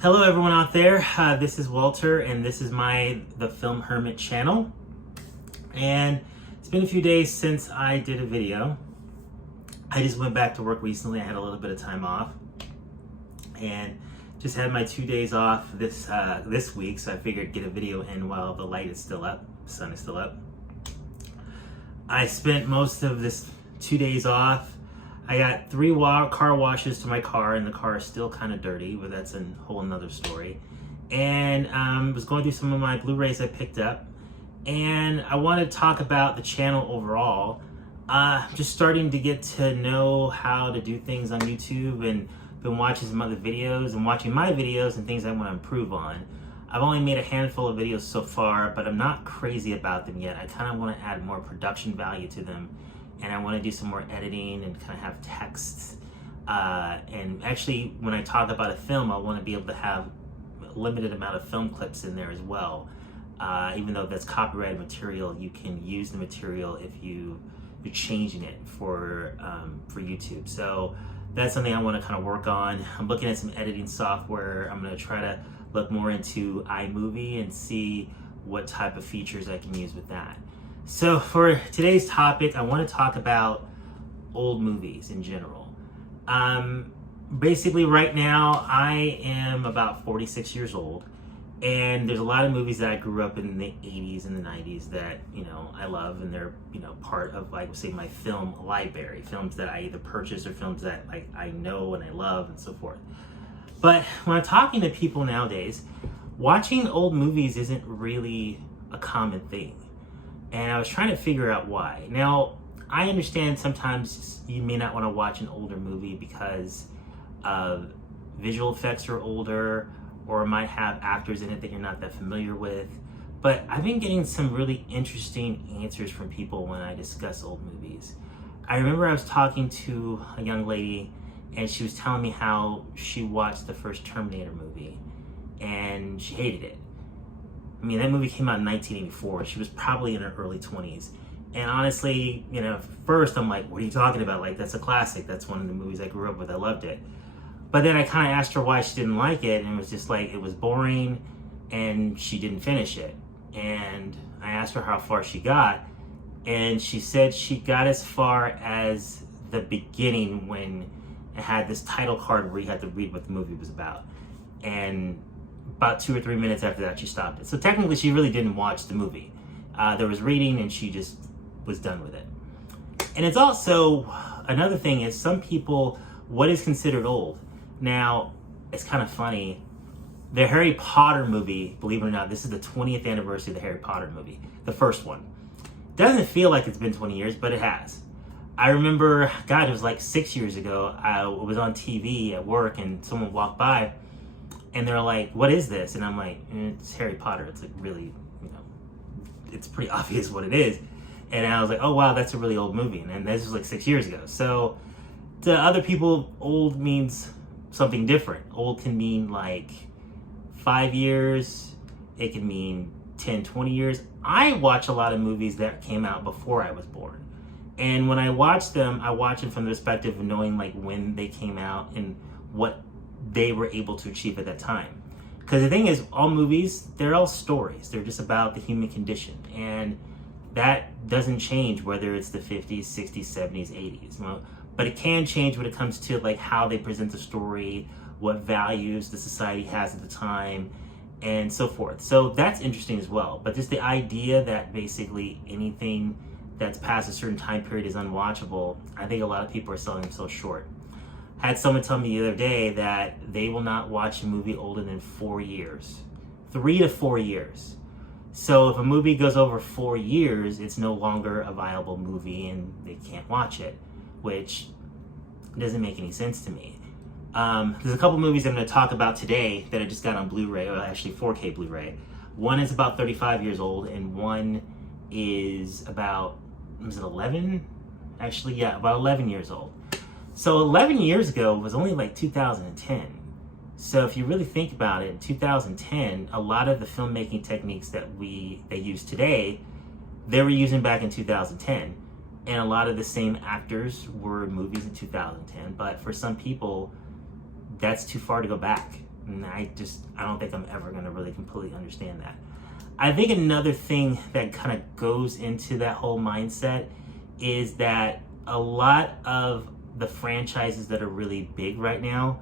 Hello everyone out there, this is Walter and this is the Film Hermit channel, and it's been a few days since I did a video. I just went back to work recently. I had a little bit of time off and just had my 2 days off this week, so I figured get a video in while the light is still up, the sun is still up. I spent most of this 2 days off. I got 3 car washes to my car, and the car is still kind of dirty, but that's a whole nother story. And was going through some of my Blu-rays I picked up, and I want to talk about the channel overall. Just starting to get to know how to do things on YouTube, and been watching some other videos and watching my videos and things I want to improve on. I've only made a handful of videos so far, but I'm not crazy about them yet. I kind of want to add more production value to them. And I want to do some more editing and kind of have text. And actually, when I talk about a film, I want to be able to have a limited amount of film clips in there as well. Even though that's copyrighted material, you can use the material if you're changing it for YouTube. So that's something I want to kind of work on. I'm looking at some editing software. I'm going to try to look more into iMovie and see what type of features I can use with that. So for today's topic, I want to talk about old movies in general. Basically right now, I am about 46 years old, and there's a lot of movies that I grew up in the 80s and the 90s that, I love, and they're, part of, like, say, my film library, films that I either purchase or films that I know and I love and so forth. But when I'm talking to people nowadays, watching old movies isn't really a common thing. And I was trying to figure out why. Now, I understand sometimes you may not want to watch an older movie because visual effects are older, or might have actors in it that you're not that familiar with. But I've been getting some really interesting answers from people when I discuss old movies. I remember I was talking to a young lady, and she was telling me how she watched the first Terminator movie, and she hated it. I mean, that movie came out in 1984. She was probably in her early 20s. And honestly, first I'm like, what are you talking about? Like, that's a classic. That's one of the movies I grew up with. I loved it. But then I kind of asked her why she didn't like it, and it was just like, it was boring, and she didn't finish it. And I asked her how far she got, and she said she got as far as the beginning when it had this title card where you had to read what the movie was about. And about 2 or 3 minutes after that, she stopped it. So technically, she really didn't watch the movie. There was reading, and she just was done with it. And it's also, another thing is, some people, what is considered old? Now, it's kind of funny. The Harry Potter movie, believe it or not, this is the 20th anniversary of the Harry Potter movie, the first one. Doesn't feel like it's been 20 years, but it has. I remember, God, it was like 6 years ago, I was on TV at work, and someone walked by, and they're like, what is this? And I'm like, it's Harry Potter. It's like really, it's pretty obvious what it is. And I was like, oh wow, that's a really old movie. And this was like 6 years ago. So to other people, old means something different. Old can mean like 5 years. It can mean 10, 20 years. I watch a lot of movies that came out before I was born. And when I watch them from the perspective of knowing like when they came out and what they were able to achieve at that time. Because the thing is, all movies, they're all stories. They're just about the human condition. And that doesn't change whether it's the 50s, 60s, 70s, 80s. Well, but it can change when it comes to like how they present the story, what values the society has at the time, and so forth. So that's interesting as well. But just the idea that basically anything that's past a certain time period is unwatchable, I think a lot of people are selling themselves short. I had someone tell me the other day that they will not watch a movie older than 4 years. 3 to 4 years. So if a movie goes over 4 years, it's no longer a viable movie and they can't watch it, which doesn't make any sense to me. There's a couple movies I'm going to talk about today that I just got on Blu-ray, or actually 4K Blu-ray. One is about 35 years old, and one is about, was it 11? Actually, yeah, about 11 years old. So 11 years ago was only like 2010. So if you really think about it, in 2010, a lot of the filmmaking techniques that they use today, they were using back in 2010. And a lot of the same actors were in movies in 2010. But for some people, that's too far to go back. And I don't think I'm ever going to really completely understand that. I think another thing that kind of goes into that whole mindset is that a lot of the franchises that are really big right now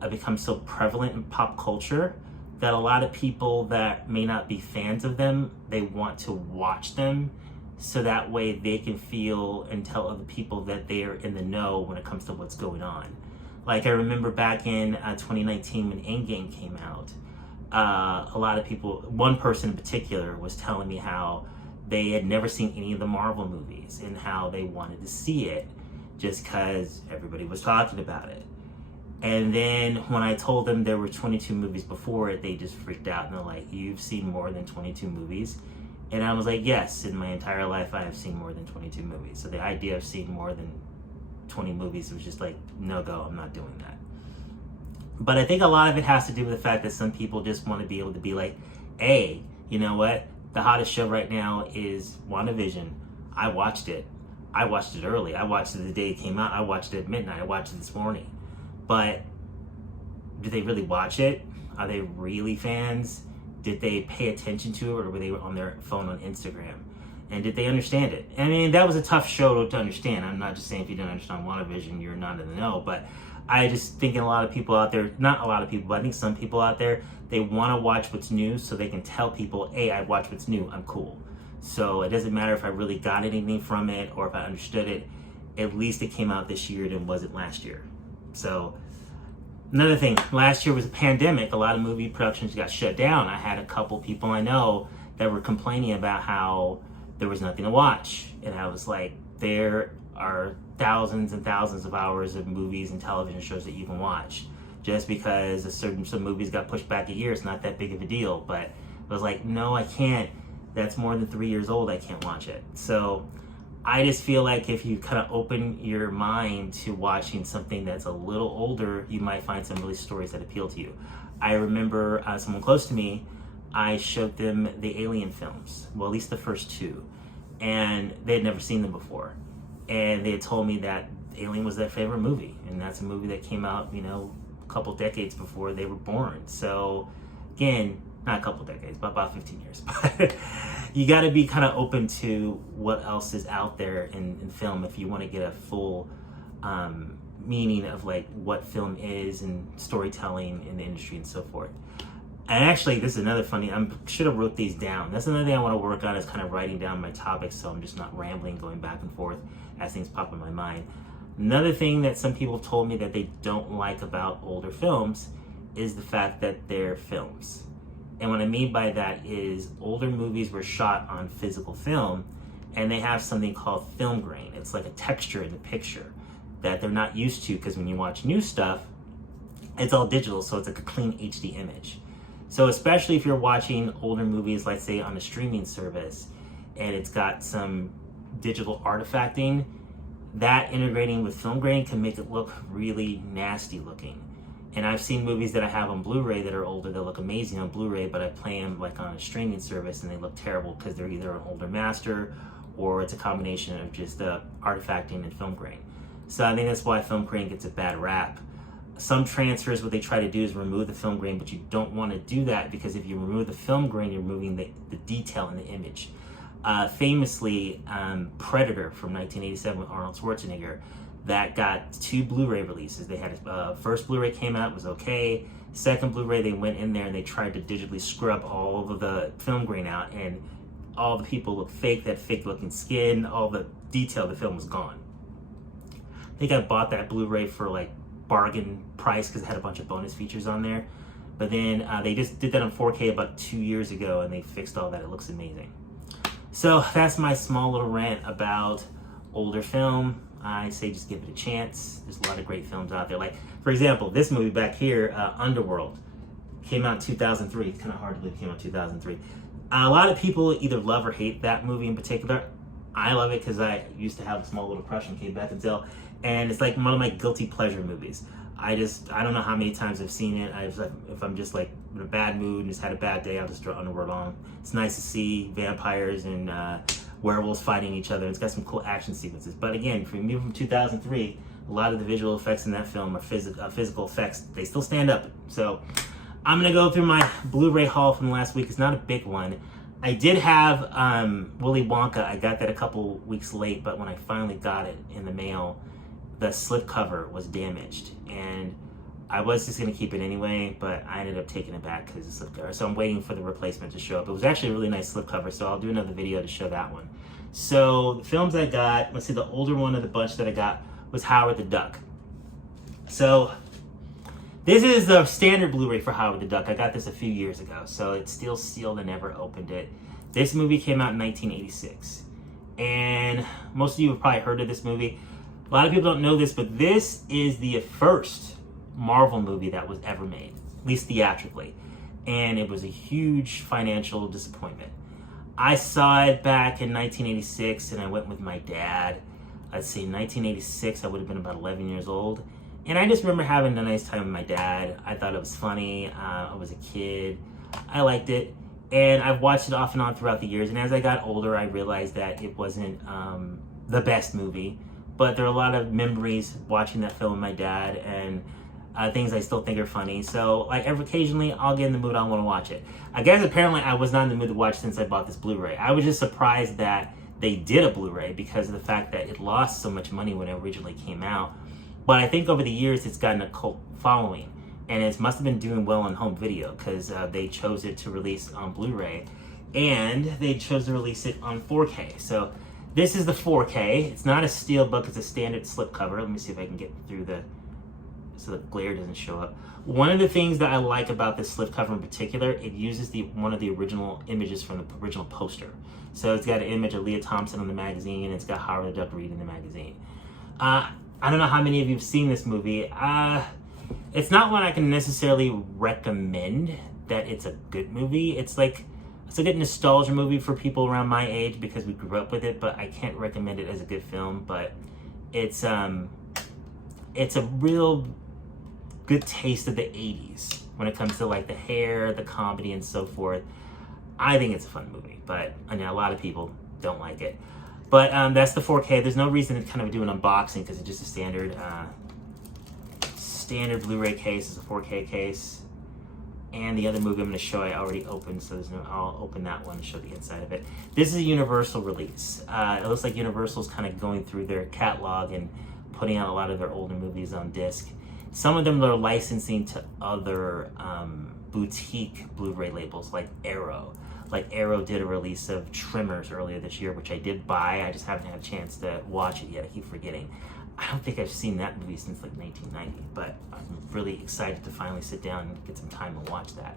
have become so prevalent in pop culture that a lot of people that may not be fans of them, they want to watch them so that way they can feel and tell other people that they are in the know when it comes to what's going on. Like I remember back in 2019 when Endgame came out, a lot of people, one person in particular was telling me how they had never seen any of the Marvel movies and how they wanted to see it just because everybody was talking about it. And then when I told them there were 22 movies before it, they just freaked out and they're like, "You've seen more than 22 movies?" And I was like, "Yes, in my entire life I have seen more than 22 movies." So the idea of seeing more than 20 movies was just like, no go, I'm not doing that. But I think a lot of it has to do with the fact that some people just want to be able to be like, hey, you know what? The hottest show right now is WandaVision. I watched it. I watched it early. I watched it the day it came out. I watched it at midnight. I watched it this morning. But do they really watch it? Are they really fans? Did they pay attention to it, or were they on their phone on Instagram? And did they understand it? I mean, that was a tough show to understand. I'm not just saying if you don't understand WandaVision, you're not in the know. But I just think a lot of people out there, not a lot of people, but I think some people out there, they want to watch what's new so they can tell people, hey, I watch what's new, I'm cool. So it doesn't matter if I really got anything from it or if I understood it. At least it came out this year than was it last year. So another thing, last year was a pandemic. A lot of movie productions got shut down. I had a couple people I know that were complaining about how there was nothing to watch. And I was like, there are thousands and thousands of hours of movies and television shows that you can watch. Just because some movies got pushed back a year, it's not that big of a deal. But I was like, no, I can't. That's more than 3 years old, I can't watch it. So I just feel like if you kind of open your mind to watching something that's a little older, you might find some really stories that appeal to you. I remember someone close to me, I showed them the Alien films, well, at least the first two, and they had never seen them before. And they had told me that Alien was their favorite movie, and that's a movie that came out, you know, a couple decades before they were born. So again, not a couple decades, but about 15 years. But you got to be kind of open to what else is out there in film if you want to get a full meaning of like what film is and storytelling in the industry and so forth. And actually, this is another funny, I should have wrote these down. That's another thing I want to work on, is kind of writing down my topics so I'm just not rambling, going back and forth as things pop in my mind. Another thing that some people have told me that they don't like about older films is the fact that they're films. And what I mean by that is older movies were shot on physical film, and they have something called film grain. It's like a texture in the picture that they're not used to, because when you watch new stuff, it's all digital, so it's like a clean HD image. So especially if you're watching older movies, let's say on a streaming service, and it's got some digital artifacting, that integrating with film grain can make it look really nasty looking. And I've seen movies that I have on Blu-ray that are older that look amazing on Blu-ray, but I play them like on a streaming service and they look terrible because they're either an older master or it's a combination of just artifacting and film grain. So I think that's why film grain gets a bad rap. Some transfers, what they try to do is remove the film grain, but you don't want to do that, because if you remove the film grain, you're removing the detail in the image. Famously, Predator from 1987 with Arnold Schwarzenegger, that got 2 Blu-ray releases. They had first Blu-ray came out, was okay. Second Blu-ray, they went in there and they tried to digitally scrub all of the film grain out, and all the people look fake, that fake looking skin, all the detail of the film was gone. I think I bought that Blu-ray for like bargain price because it had a bunch of bonus features on there. But then they just did that on 4K about 2 years ago, and they fixed all that. It looks amazing. So that's my small little rant about older film. I say just give it a chance. There's a lot of great films out there. Like, for example, this movie back here, Underworld, came out in 2003. It's kind of hard to believe it came out in 2003. A lot of people either love or hate that movie in particular. I love it because I used to have a small little crush on Kate Beckinsale, and it's like one of my guilty pleasure movies. I don't know how many times I've seen it. If I'm just like in a bad mood and just had a bad day, I'll just throw Underworld on. It's nice to see vampires and werewolves fighting each other. It's got some cool action sequences. But again, for me from 2003, a lot of the visual effects in that film are physical effects. They still stand up. So I'm gonna go through my Blu-ray haul from last week. It's not a big one. I did have Willy Wonka. I got that a couple weeks late, but when I finally got it in the mail, the slipcover was damaged, and I was just gonna keep it anyway, but I ended up taking it back because it's slipcover. So I'm waiting for the replacement to show up. It was actually a really nice slipcover, so I'll do another video to show that one. So the films I got, let's see, the older one of the bunch that I got was Howard the Duck. So this is the standard Blu-ray for Howard the Duck. I got this a few years ago, so it's still sealed. I never opened it. This movie came out in 1986, and most of you have probably heard of this movie. A lot of people don't know this, but this is the first Marvel movie that was ever made, at least theatrically, and it was a huge financial disappointment. I saw it back in 1986, and I went with my dad. I'd say 1986, I would have been about 11 years old. And I just remember having a nice time with my dad. I thought it was funny. I was a kid. I liked it. And I've watched it off and on throughout the years. And as I got older, I realized that it wasn't the best movie. But there are a lot of memories watching that film with my dad, and things I still think are funny. So like occasionally I'll get in the mood, I want to watch it. I guess apparently I was not in the mood to watch since I bought this Blu-ray. I was just surprised that they did a Blu-ray because of the fact that it lost so much money when it originally came out. But I think over the years it's gotten a cult following, and it must have been doing well on home video because they chose it to release on Blu-ray, and they chose to release it on 4K. So this is the 4K. It's not a steelbook, it's a standard slipcover. Let me see if I can get through so the glare doesn't show up. One of the things that I like about this slipcover in particular, it uses one of the original images from the original poster. So it's got an image of Leah Thompson on the magazine, it's got Howard the Duck reading the magazine. I don't know how many of you have seen this movie. It's not one I can necessarily recommend that it's a good movie. It's a good nostalgia movie for people around my age because we grew up with it, but I can't recommend it as a good film. But it's a real good taste of the 80s when it comes to like the hair, the comedy, and so forth. I think it's a fun movie, but I know a lot of people don't like it. But that's the 4K. There's no reason to kind of do an unboxing because it's just a standard Blu-ray case. It's a 4K case. And the other movie I'm going to show I already opened, so I'll open that one and show the inside of it. This is a Universal release. It looks like Universal's kind of going through their catalog and putting out a lot of their older movies on disc. Some of them they're licensing to other boutique Blu-ray labels like Arrow. Like Arrow did a release of Tremors earlier this year, which I did buy. I just haven't had a chance to watch it yet. I keep forgetting. I don't think I've seen that movie since like 1990, but I'm really excited to finally sit down and get some time and watch that.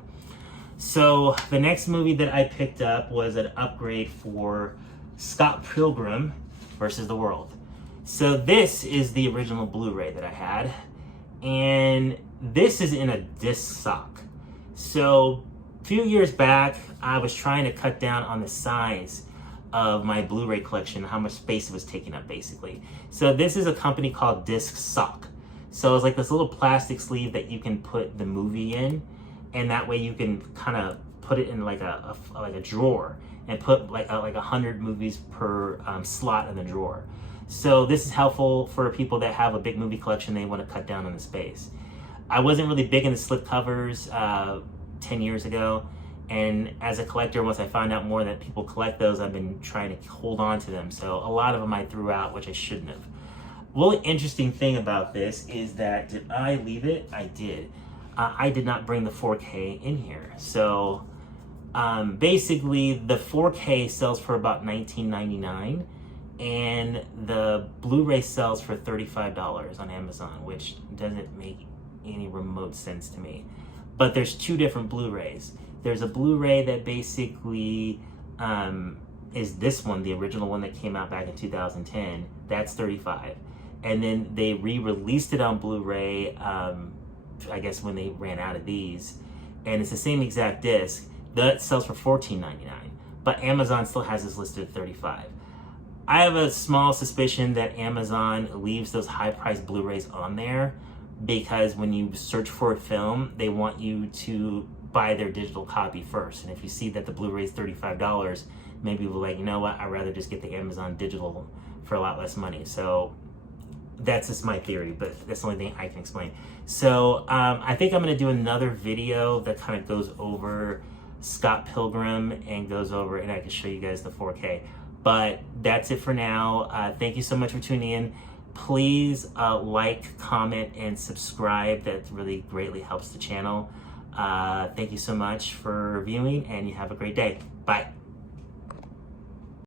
So the next movie that I picked up was an upgrade for Scott Pilgrim versus the World. So this is the original Blu-ray that I had, and this is in a disc sock. So a few years back, I was trying to cut down on the size of my Blu-ray collection, how much space it was taking up basically. So this is a company called Disc Sock. So it's like this little plastic sleeve that you can put the movie in, and that way you can kind of put it in like a drawer and put like 100 movies per slot in the drawer. So this is helpful for people that have a big movie collection, they want to cut down on the space. I wasn't really big into slip covers 10 years ago, and as a collector, once I found out more that people collect those, I've been trying to hold on to them. So a lot of them I threw out, which I shouldn't have. Really interesting thing about this is that, did I leave it? I did. I did not bring the 4K in here. So basically the 4K sells for about $19.99, and the Blu-ray sells for $35 on Amazon, which doesn't make any remote sense to me. But there's two different Blu-rays. There's a Blu-ray that basically is this one, the original one that came out back in 2010. That's $35. And then they re-released it on Blu-ray, I guess when they ran out of these. And it's the same exact disc. That sells for $14.99. But Amazon still has this listed at $35. I have a small suspicion that Amazon leaves those high-priced Blu-rays on there because when you search for a film, they want you to buy their digital copy first. And if you see that the Blu-ray is $35, maybe we're like, you know what, I'd rather just get the Amazon digital for a lot less money. So That's just my theory, but that's the only thing I can explain. So I think I'm going to do another video that kind of goes over Scott Pilgrim and goes over, and I can show you guys the 4K. But that's it for now. Thank you so much for tuning in. Please like, comment, and subscribe. That really greatly helps the channel. Thank you so much for viewing, and you have a great day. Bye.